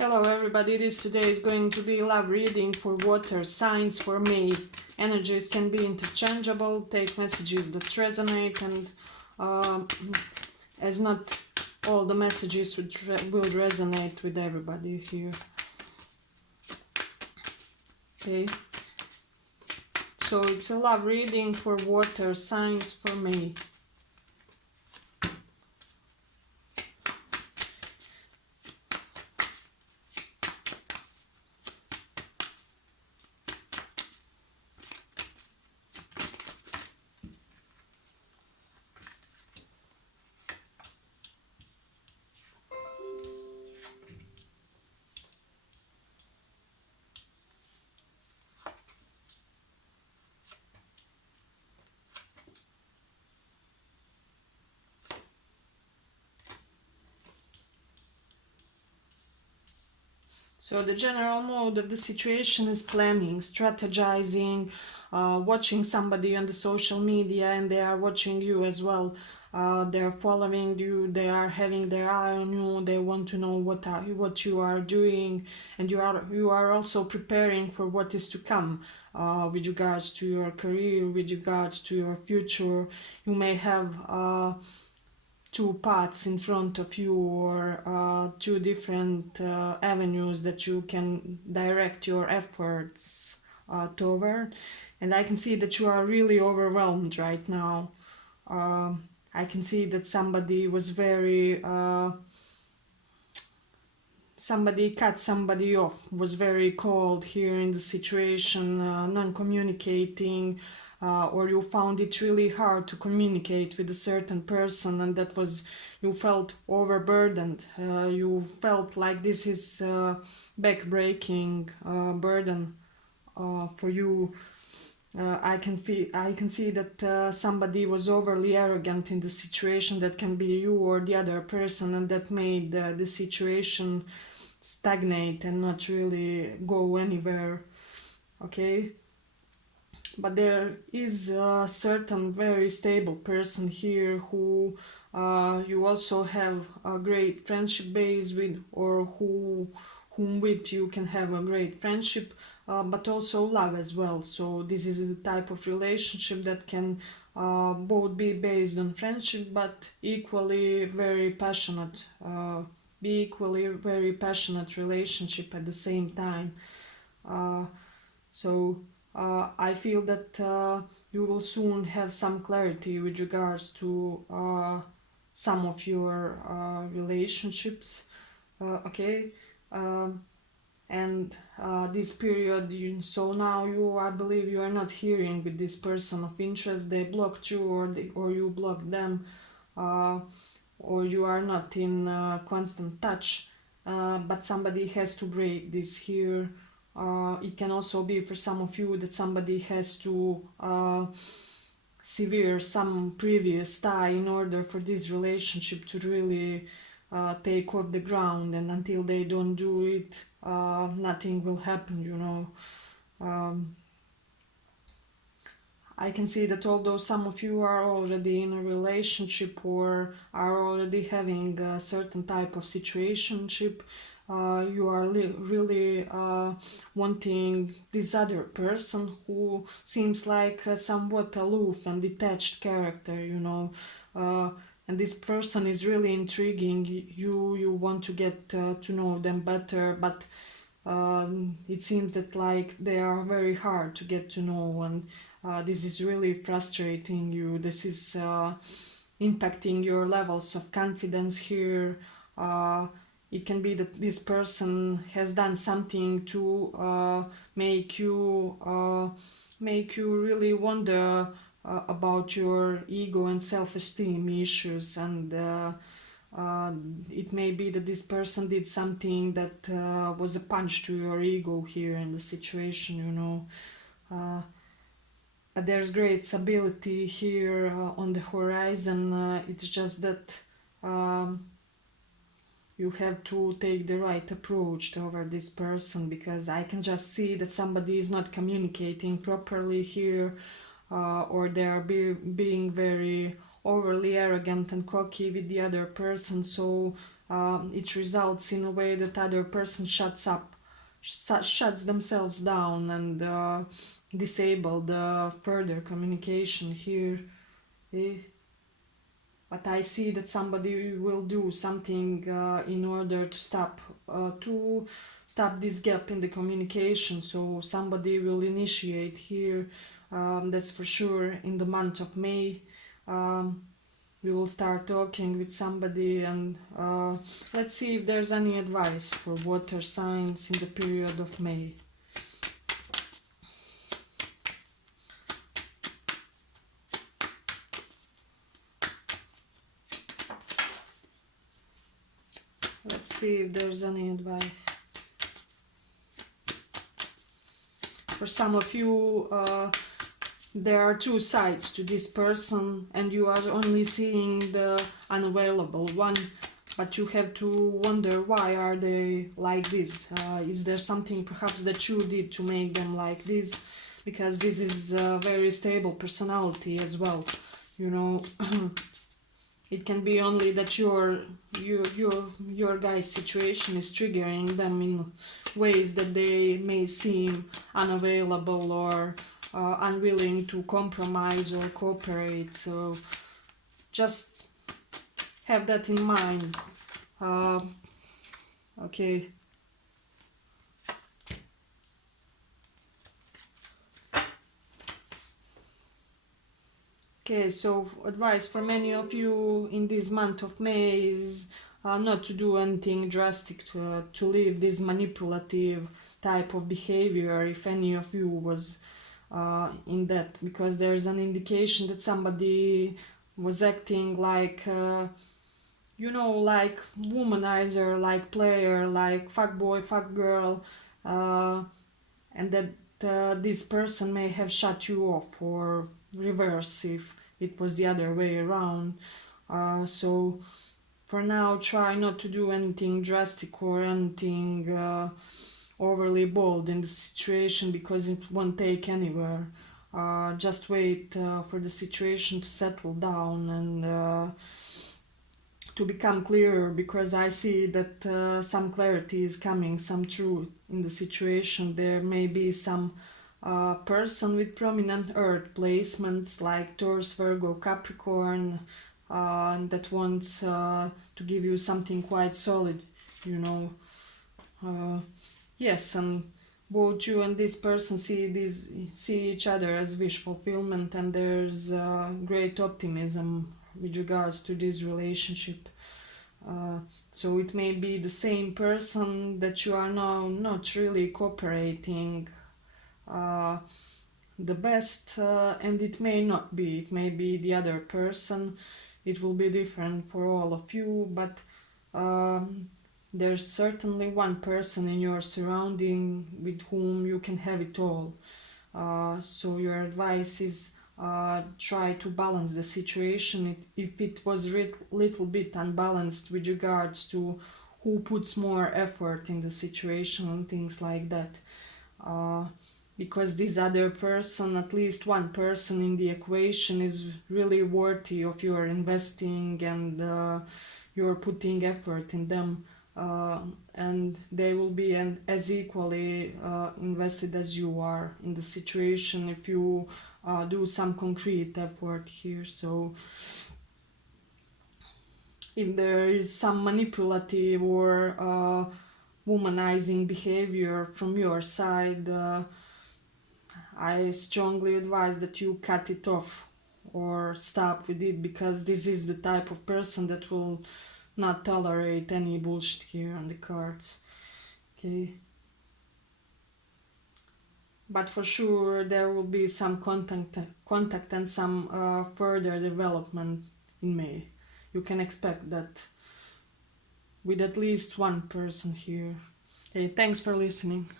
Hello everybody, today is going to be love reading for water signs for May. Energies can be interchangeable, take messages that resonate, and as not all the messages will resonate with everybody here. Okay, so it's a love reading for water signs for May. So the general mode of the situation is planning, strategizing, watching somebody on the social media, and they are watching you as well. They're following you, they are having their eye on you, they want to know what you are doing, and you are also preparing for what is to come with regards to your career, with regards to your future. You may have two paths in front of you, or two different avenues that you can direct your efforts toward. And I can see that you are really overwhelmed right now. I can see that somebody cut somebody off, was very cold here in the situation, non-communicating, or you found it really hard to communicate with a certain person, and that was, you felt overburdened. You felt like this is back-breaking burden for you. I can see that somebody was overly arrogant in the situation. That can be you or the other person, and that made the situation stagnate and not really go anywhere. Okay, but there is a certain very stable person here who you also have a great friendship base with, or whom with you can have a great friendship, but also love as well. So this is the type of relationship that can both be based on friendship, but equally very passionate, be equally very passionate relationship at the same time. So I feel that you will soon have some clarity with regards to some of your relationships. Okay, and this period, so now I believe you are not hearing with this person of interest. They blocked you, or you blocked them, uh, or you are not in constant touch. But somebody has to break this here. It can also be for some of you that somebody has to sever some previous tie in order for this relationship to really take off the ground, and until they don't do it, nothing will happen, I can see that although some of you are already in a relationship or are already having a certain type of situationship, you are really wanting this other person who seems like a somewhat aloof and detached character, and this person is really intriguing you. You want to get to know them better, but it seems that like they are very hard to get to know, and this is really frustrating you. This is impacting your levels of confidence here. It can be that this person has done something to make you really wonder about your ego and self-esteem issues, and uh, it may be that this person did something that was a punch to your ego here in the situation, there's great stability here on the horizon. It's just that you have to take the right approach toward this person, because I can just see that somebody is not communicating properly here, or they are being very overly arrogant and cocky with the other person. So it results in a way that other person shuts themselves down and disable the further communication here. eh? But I see that somebody will do something in order to stop this gap in the communication. So somebody will initiate here. That's for sure. In the month of May, we will start talking with somebody, and let's see if there's any advice for water signs in the period of May. Let's see if there's any advice. For some of you, there are two sides to this person, and you are only seeing the unavailable one, but you have to wonder why are they like this. Is there something perhaps that you did to make them like this? Because this is a very stable personality as well, you know. It can be only that your guy's situation is triggering them in ways that they may seem unavailable or unwilling to compromise or cooperate. So just have that in mind. Okay. Okay, so advice for many of you in this month of May is not to do anything drastic, to leave this manipulative type of behavior if any of you was in that, because there's an indication that somebody was acting like, like womanizer, like player, like fuckboy, fuckgirl, and that this person may have shut you off, or reverse if it was the other way around. So for now, try not to do anything drastic or anything overly bold in the situation, because it won't take anywhere. Just wait for the situation to settle down and to become clearer, because I see that some clarity is coming, some truth in the situation. There may be some person with prominent earth placements like Taurus, Virgo, Capricorn, that wants to give you something quite solid, you know. Yes, and both you and this person see each other as wish fulfillment, and there's great optimism with regards to this relationship. So it may be the same person that you are now not really cooperating the best, and it may not be. It may be the other person. It will be different for all of you, but there's certainly one person in your surrounding with whom you can have it all. So your advice is try to balance the situation. If it was little bit unbalanced with regards to who puts more effort in the situation and things like that, because this other person, at least one person in the equation, is really worthy of your investing, and you're putting effort in them, and they will be as equally invested as you are in the situation if you do some concrete effort here. So if there is some manipulative or womanizing behavior from your side, I strongly advise that you cut it off or stop with it, because this is the type of person that will not tolerate any bullshit here on the cards. Okay. But for sure there will be some contact and some further development in May. You can expect that with at least one person here. Okay, thanks for listening.